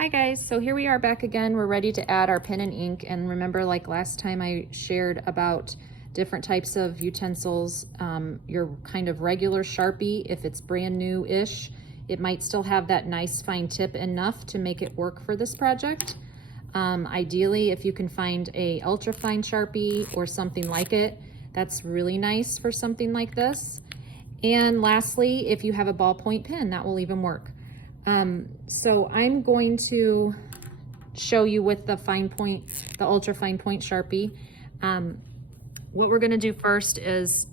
Hi guys, so here we are back again. We're ready to add our pen and ink, and remember, like last time I shared about different types of utensils, your kind of regular Sharpie, if it's brand new-ish, it might still have that nice fine tip enough to make it work for this project. Ideally, if you can find a ultra fine Sharpie or something like it, that's really nice for something like this. And lastly, if you have a ballpoint pen, that will even work. So I'm going to show you with the fine point, the ultra fine point Sharpie. What we're going to do first is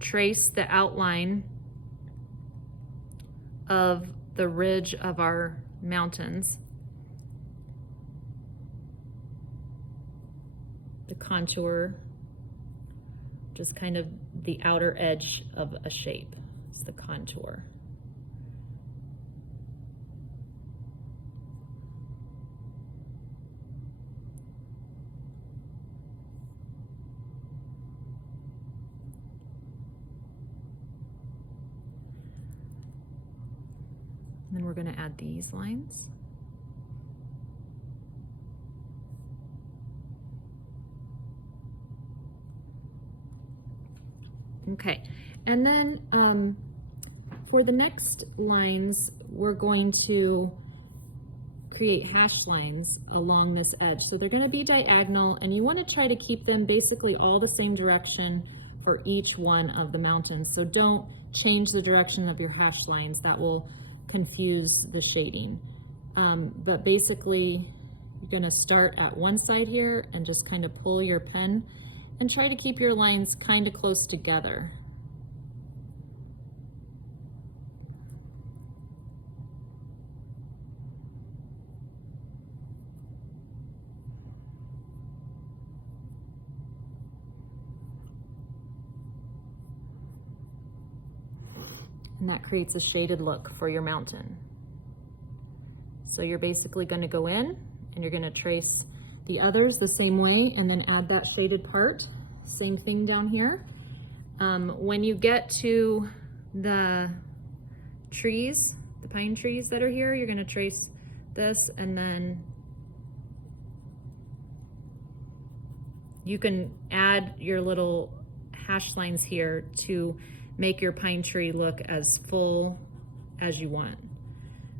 trace the outline of the ridge of our mountains, the contour, just kind of the outer edge of a shape. It's the contour. And then we're going to add these lines. Okay, and then for the next lines, we're going to create hash lines along this edge. So they're going to be diagonal, and you want to try to keep them basically all the same direction for each one of the mountains. So don't change the direction of your hash lines. That will confuse the shading. But basically, you're going to start at one side here and just kind of pull your pen and try to keep your lines kind of close together. And that creates a shaded look for your mountain. So you're basically going to go in and you're going to trace the others the same way and then add that shaded part. Same thing down here. When you get to the trees, the pine trees that are here, you're going to trace this, and then you can add your little hash lines here to make your pine tree look as full as you want.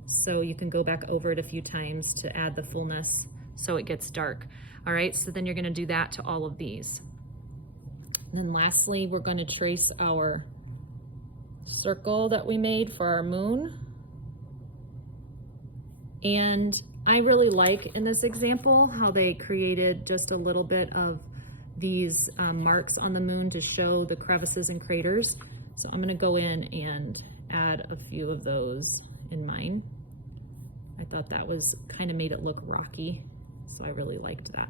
So you can go back over it a few times to add the fullness so it gets dark. All right, so then you're going to do that to all of these. And then lastly, we're going to trace our circle that we made for our moon. And I really like in this example how they created just a little bit of these marks on the moon to show the crevices and craters. So I'm going to go in and add a few of those in mine. I thought that was kind of made it look rocky, so I really liked that.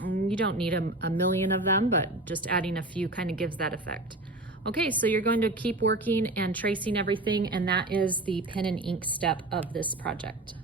And you don't need a million of them, but just adding a few kind of gives that effect. Okay, so you're going to keep working and tracing everything, and that is the pen and ink step of this project.